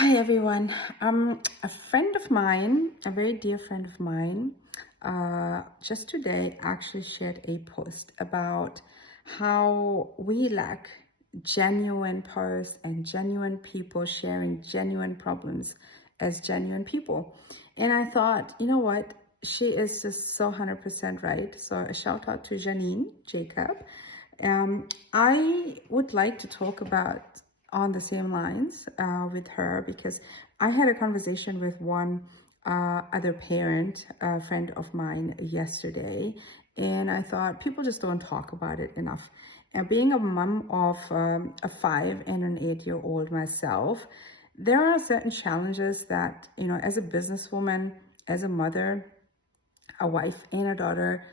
Hi everyone. A friend of mine, a very dear friend of mine, just today actually shared a post about how we lack genuine posts and genuine people sharing genuine problems as genuine people. And I thought, you know what? She is just so 100% right. So a shout out to Janine Jacob. I would like to talk about on the same lines with her because I had a conversation with one other parent, a friend of mine yesterday, and I thought people just don't talk about it enough. And being a mom of a 5 and an 8-year-old myself, there are certain challenges that, as a businesswoman, as a mother, a wife, and a daughter,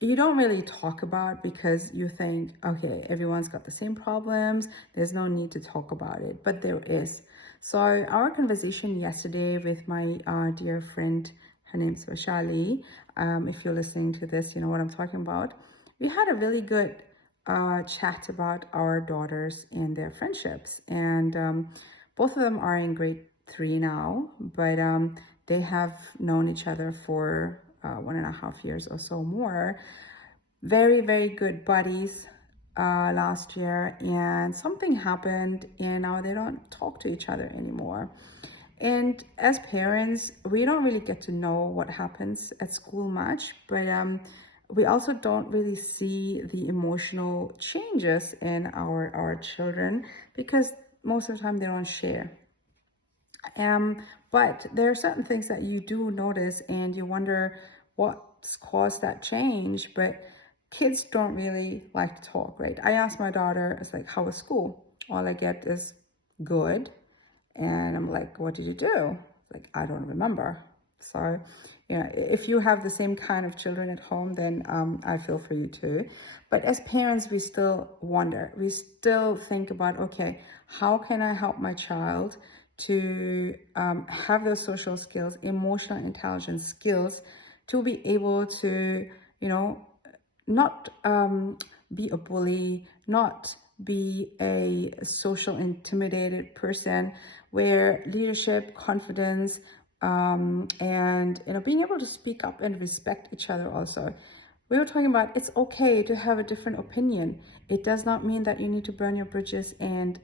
you don't really talk about because you think, okay, everyone's got the same problems. There's no need to talk about it, but there is. So our conversation yesterday with my dear friend, her name's Vashali. If you're listening to this, you know what I'm talking about. We had a really good chat about our daughters and their friendships. And both of them are in grade 3 now, but they have known each other for 1.5 years or so more. Very, very good buddies last year, and something happened, and now they don't talk to each other anymore. And as parents, we don't really get to know what happens at school much, but we also don't really see the emotional changes in our children because most of the time they don't share. But there are certain things that you do notice and you wonder what's caused that change. But kids don't really like to talk, right? I asked my daughter, it's like, how was school? All I get is good. And I'm like, what did you do? Like, I don't remember. So, if you have the same kind of children at home, then I feel for you too. But as parents, we still wonder. We still think about, okay, how can I help my child to have those social skills, emotional intelligence skills, to be able to, not be a bully, not be a social intimidated person, where leadership, confidence, and being able to speak up and respect each other also. We were talking about it's okay to have a different opinion. It does not mean that you need to burn your bridges and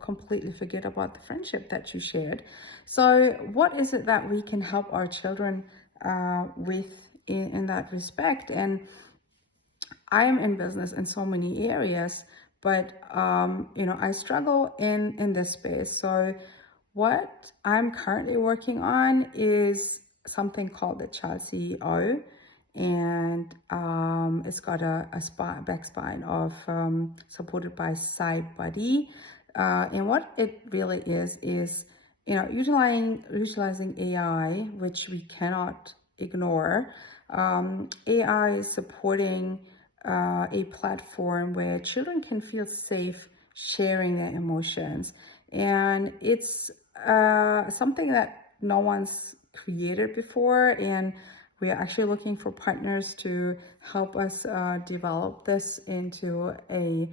completely forget about the friendship that you shared. So what is it that we can help our children with in that respect? And I am in business in so many areas, but I struggle in this space. So what I'm currently working on is something called the Child CEO, and it's got a back spine of supported by PSY-Buddy. And what it really is utilizing AI, which we cannot ignore. AI is supporting a platform where children can feel safe sharing their emotions. And it's something that no one's created before. And we are actually looking for partners to help us develop this into a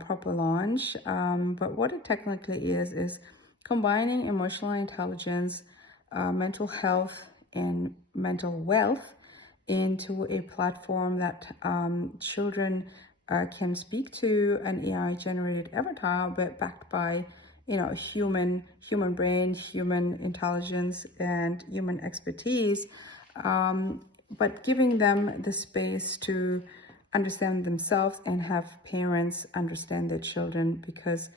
proper launch. But what it technically is combining emotional intelligence, mental health, and mental wealth into a platform that children can speak to an AI-generated avatar, but backed by human brain, human intelligence, and human expertise, but giving them the space to understand themselves and have parents understand their children, because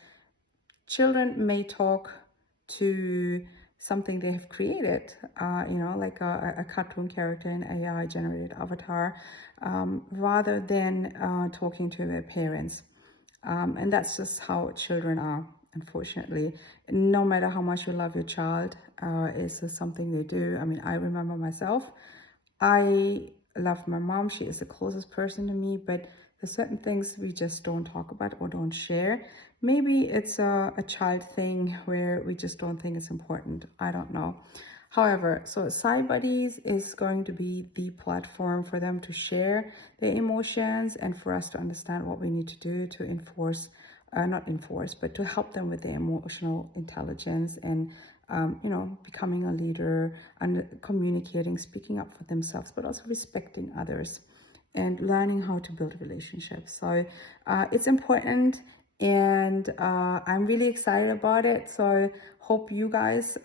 children may talk to something they have created, like a cartoon character, an AI-generated avatar, rather than talking to their parents. And that's just how children are, unfortunately. No matter how much you love your child, it's just something they do. I mean, I remember myself. I love my mom. She is the closest person to me, but there's certain things we just don't talk about or don't share. Maybe it's a child thing where we just don't think it's important. I don't know. However, so PSY-Buddies is going to be the platform for them to share their emotions and for us to understand what we need to do to enforce not enforce, but to help them with their emotional intelligence and, becoming a leader and communicating, speaking up for themselves, but also respecting others and learning how to build relationships. So it's important, and I'm really excited about it. So hope you guys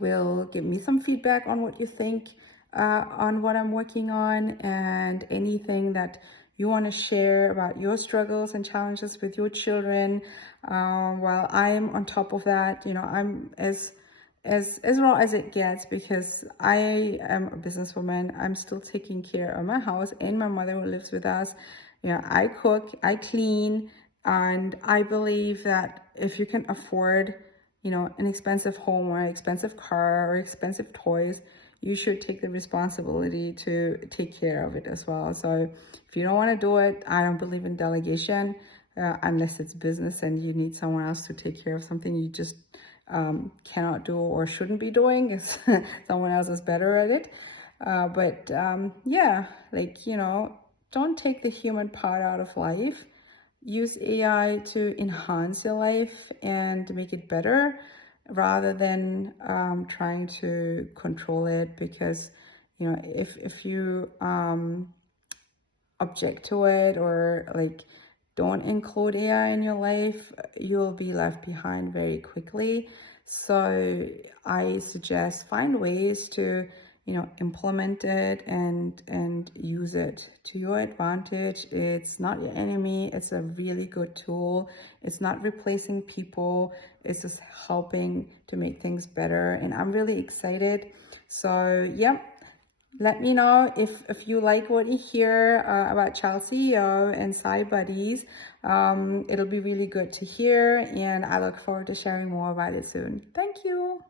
will give me some feedback on what you think on what I'm working on, and anything that you want to share about your struggles and challenges with your children. While I'm on top of that, I'm as raw as it gets, because I am a businesswoman. I'm still taking care of my house and my mother who lives with us. I cook, I clean, and I believe that if you can afford an expensive home or an expensive car or expensive toys, you should take the responsibility to take care of it as well. So if you don't want to do it, I don't believe in delegation unless it's business and you need someone else to take care of something you just cannot do or shouldn't be doing, if someone else is better at it. Don't take the human part out of life. Use AI to enhance your life and make it better, rather than trying to control it. Because if you object to it, or don't include AI in your life, you'll be left behind very quickly. So I suggest find ways to implement it and use it to your advantage. It's not your enemy. It's a really good tool. It's not replacing people. It's just helping to make things better. And I'm really excited. So yeah, let me know if you like what you hear about Child CEO and PSY-Buddies. It'll be really good to hear, and I look forward to sharing more about it soon. Thank you.